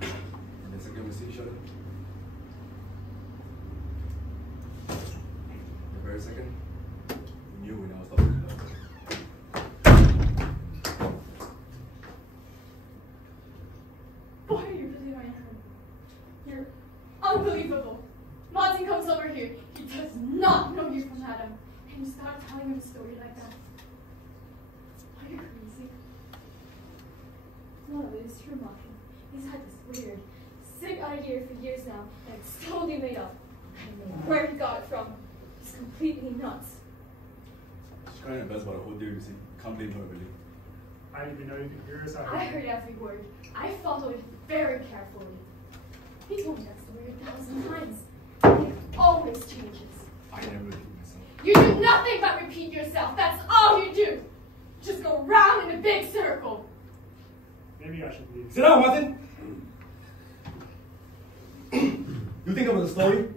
And then second we see each other. The very second, we knew we never stopped each other. Why are you really my friend? You're unbelievable. Martin comes over here. He does not know you from Adam. And you start telling him a story like that. Are you crazy? No, it's true, Martin. He's had this weird, sick idea for years now, and it's totally made up. I don't know where he got it from. He's completely nuts. She's trying her best about the whole deal, you see. Can't blame her, really. I didn't even know you could hear us. I heard every word. I followed it very carefully. He told me that story 1,000 times. It always changes. I never repeat myself. You do nothing but repeat yourself. That's all you do. Just go round in a big circle. Maybe I should leave. Sit down, Martin. You think about the story?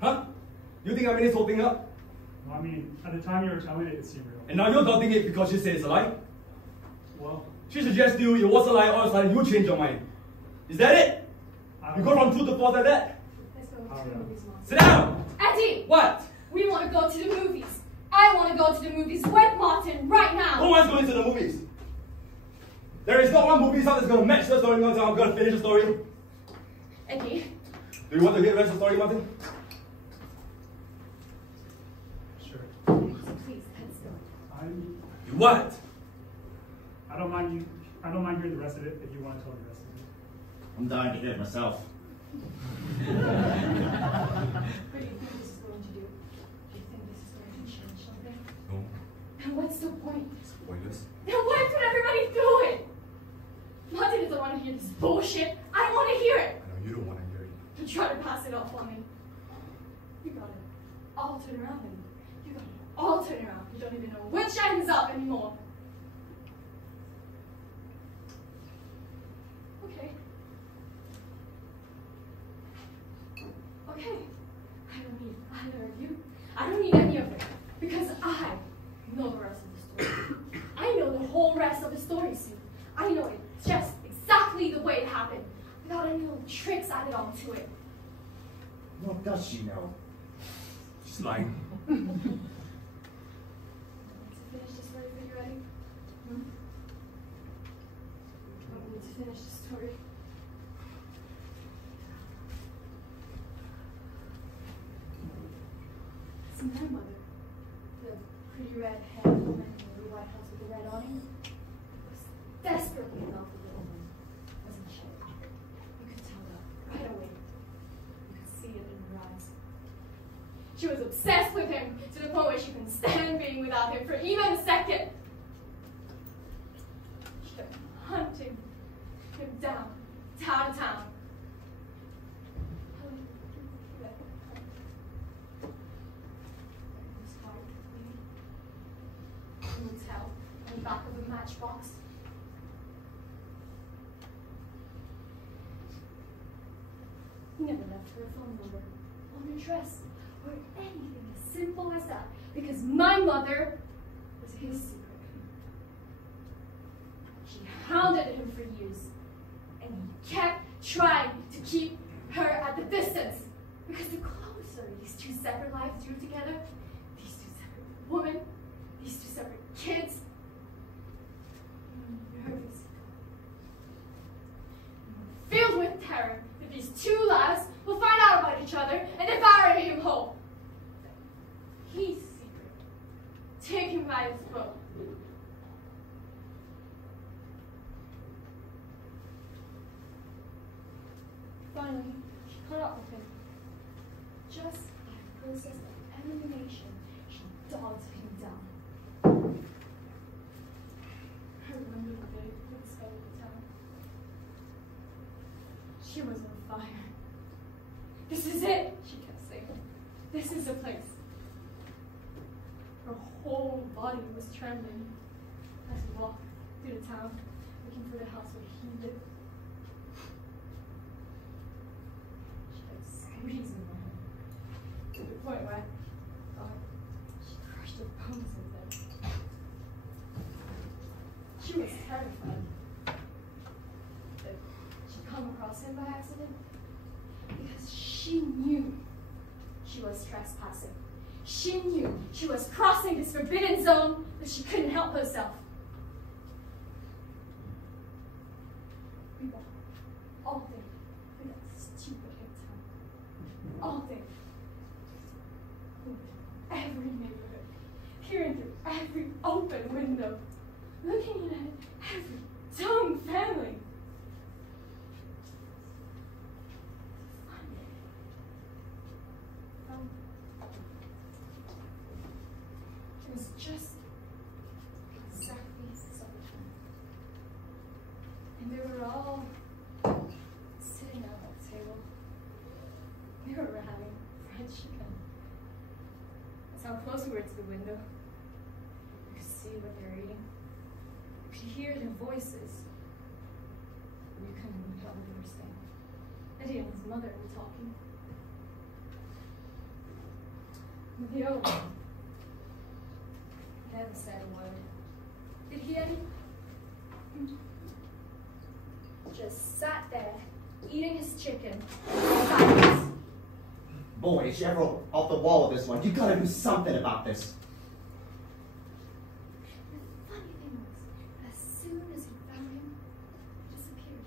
Huh? You think I made this whole thing up? Well, I mean, at the time you were telling it, it seemed real. And now you're doubting it because she said it's a lie? Well, She suggests to you it was a lie, all of a sudden you change your mind. Is that it? I You don't go from true to false like that? Let's go Oh, to the yeah. movies, Mom. Sit down! Eddie! What? We want to go to the movies. I want to go to the movies with Martin right now. Who wants to go into the movies? There is not one movie out that's going to match the story. I'm going to finish the story. Eddie, Do you want to hear the rest of the story, Martin? sure. please, let's go. You what? I don't mind you. I don't mind hearing the rest of it if you want to tell the rest of it. I'm dying to hear it myself. What do you think this is going to do? Do you think this is going to change something? No, And what's the point? it's pointless. Then why put everybody through it? Martin doesn't want to hear this bullshit. I don't want to hear it. I know you don't want to hear it. You try to pass it off on me. You got it all turned around, and you got it all turned around. You don't even know which end's up anymore. Okay. Okay. I don't need either of you. I don't need any of it. Because I know the rest of the story. I know the whole rest of the story, Sue. I know it just exactly the way it happened. Without any little tricks added onto it. What does she know? She's lying. Want to finish the story when you're ready? Want me to finish the story? See, my mother, the pretty red-haired woman in the White House with the red awning, was desperately in love with the woman, wasn't she? You could tell that right away. You could see it in her eyes. She was obsessed with him to the point where she couldn't stand being without him for even a second. She kept hunting him down, town to town. It was hard, maybe. You would tell on the back of a matchbox. He never left her a phone number, or an address, or anything as simple as that, because my mother was his secret. She hounded him for years, and he kept trying to keep her at the distance, because the closer these two separate lives drew together, these two separate women, these two separate kids, nervous, filled with terror that these two lives will find out about each other and devour him whole. His secret. Take him by his throat. Finally, she caught up with him. Just by a process of elimination, she dogged him down. I remember the day we discovered the town. She was on fire. This is it, she kept saying. This is the place. Her whole body was trembling as we walked through the town, looking for the house where he lived. She kept squeezing my hand to the point where I thought she crushed her bones with it. was trespassing. She knew she was crossing this forbidden zone, but she couldn't help herself. We walked all day through that stupid town. All day. Every neighborhood, peering through every open window, looking at every dumb family. It was just exactly summertime. And they were all sitting at that table. They were having fried chicken. That's how close we were to the window. We could see what they were eating. We could hear their voices. We couldn't tell what they were saying. Eddie and his mother were talking. The old man never said a word. Did he, Eddie? Just sat there, eating his chicken in silence. Boy, is you ever off the wall with this one. You gotta do something about this. The funny thing was, as soon as he found him, he disappeared.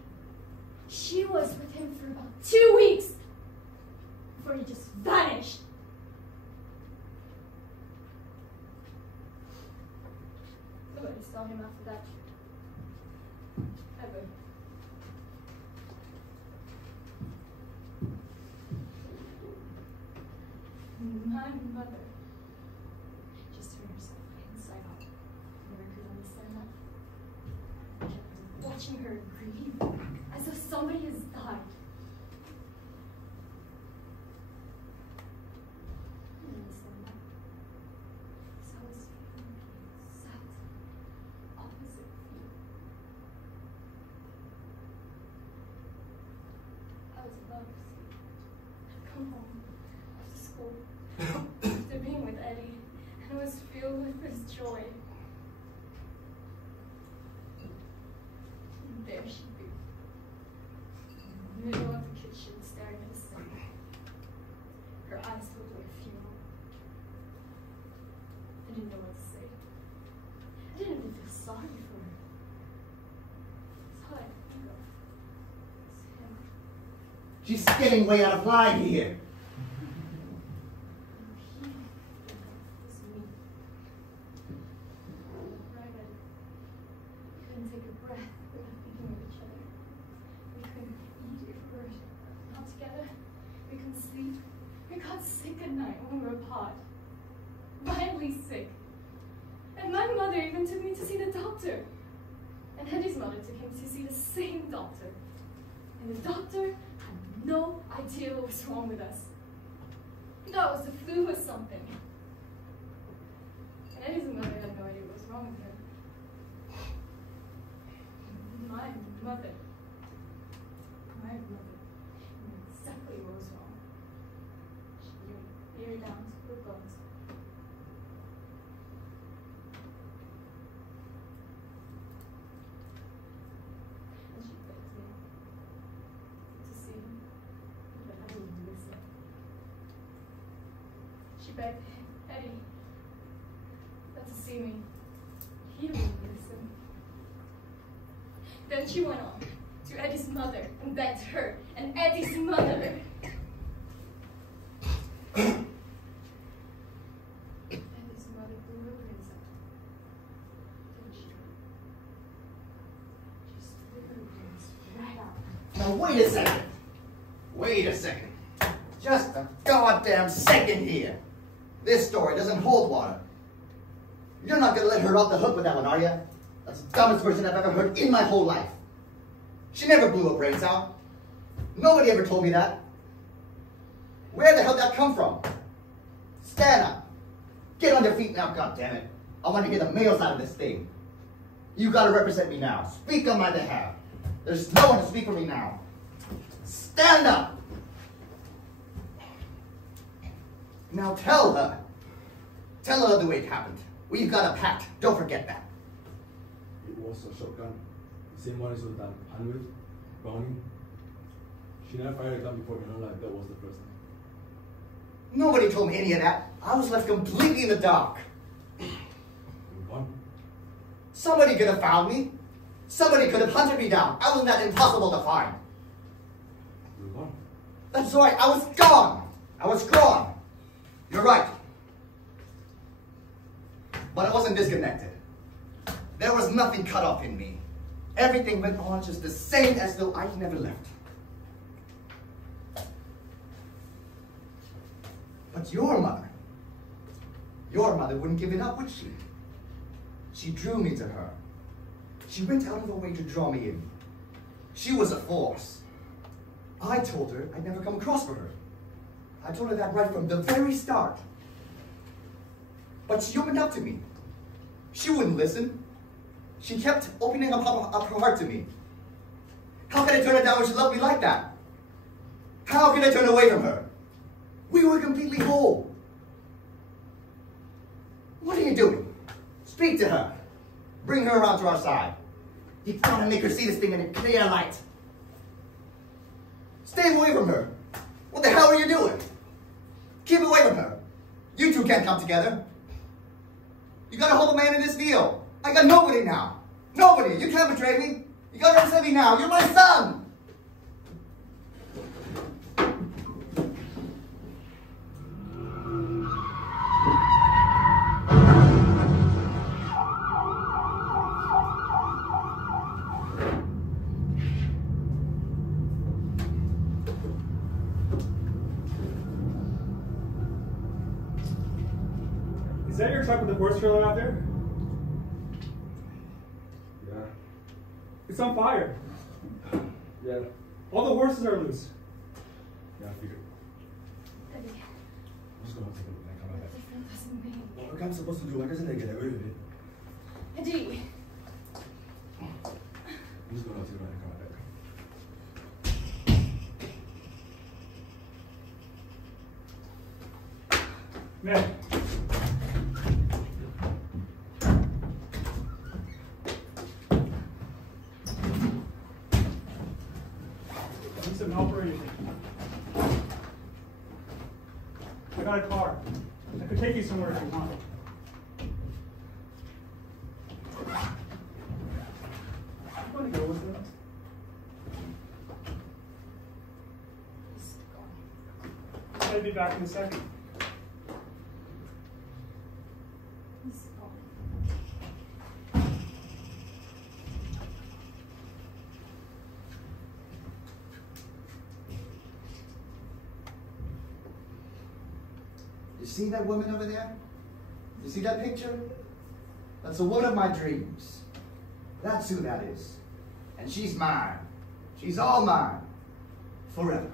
She was with him for about 2 weeks before he just vanished. Nobody saw him after that. Ever. My mother just turned herself inside out. Never could understand that. I kept watching her grieve as if somebody has died. I didn't understand that. So I was sat opposite you. I was about to sleep. I'd come home after school. After being with Eddie, and I was filled with this joy. And there she'd be, in the middle of the kitchen, staring at the sun. Her eyes looked like a funeral. I didn't know what to say. I didn't even feel sorry for her. That's all I could think of. Was him. She's getting way out of line here. When we were apart, violently sick. And my mother even took me to see the doctor. And Eddie's mother took him to see the same doctor. And the doctor had no idea what was wrong with us. He thought it was the flu or something. And Eddie's mother had no idea what was wrong with him. My mother knew exactly what was wrong. She knew ear down to her bones. And she begged me to see him, but I wouldn't listen. She begged Eddie not to see me. He wouldn't listen. Then she went on to Eddie's mother and begged her, and Eddie's mother. Eddie's mother blew her brains out. Didn't she? She split her brains right out. Now wait a second. Wait a second. Just a goddamn second here. This story doesn't hold water. You're not gonna let her off the hook with that one, are you? That's the dumbest version I've ever heard in my whole life. She never blew her brains out. Nobody ever told me that. Where the hell did that come from? Stand up. Get on your feet now, goddammit. I want to hear the male side of this thing. You gotta represent me now. Speak on my behalf. There's no one to speak for me now. Stand up. Now tell her. Tell her the way it happened. We've got a pact. Don't forget that. It was a shotgun. The same one as Sultan Hanwil, Browning. She never fired a gun before in her life. That was the first time. Nobody told me any of that. I was left completely in the dark. You're gone. Somebody could have found me. Somebody could have hunted me down. I wasn't that impossible to find. You're gone. That's right, I was gone. I was gone. You're right. But I wasn't disconnected. There was nothing cut off in me. Everything went on just the same as though I'd never left. But your mother wouldn't give it up, would she? She drew me to her. She went out of her way to draw me in. She was a force. I told her I'd never come across for her. I told her that right from the very start. But she opened up to me. She wouldn't listen. She kept opening up her heart to me. How could I turn her down when she loved me like that? How could I turn away from her? We were completely whole. What are you doing? Speak to her. Bring her around to our side. You gotta make her see this thing in a clear light. Stay away from her. What the hell are you doing? Keep away from her. You two can't come together. You gotta hold a man in this deal. I got nobody now. Nobody. You can't betray me. You gotta understand me now. You're my son. Is that your truck with the horse trailer out there? Yeah. It's on fire. Yeah. All the horses are loose. Yeah, I figured. Eddie, I'm just gonna take a look and come what back. does that doesn't mean? What am I supposed to do? Like I said, I get away with it. Eddie, I'm just gonna take a look and come back. Man. Need some help or anything? I got a car. I could take you somewhere if you want. You want to go with us? he's gone. I'll be back in a second. He's gone. You see that woman over there? You see that picture? That's the woman of my dreams. That's who that is. And she's mine. She's all mine. Forever.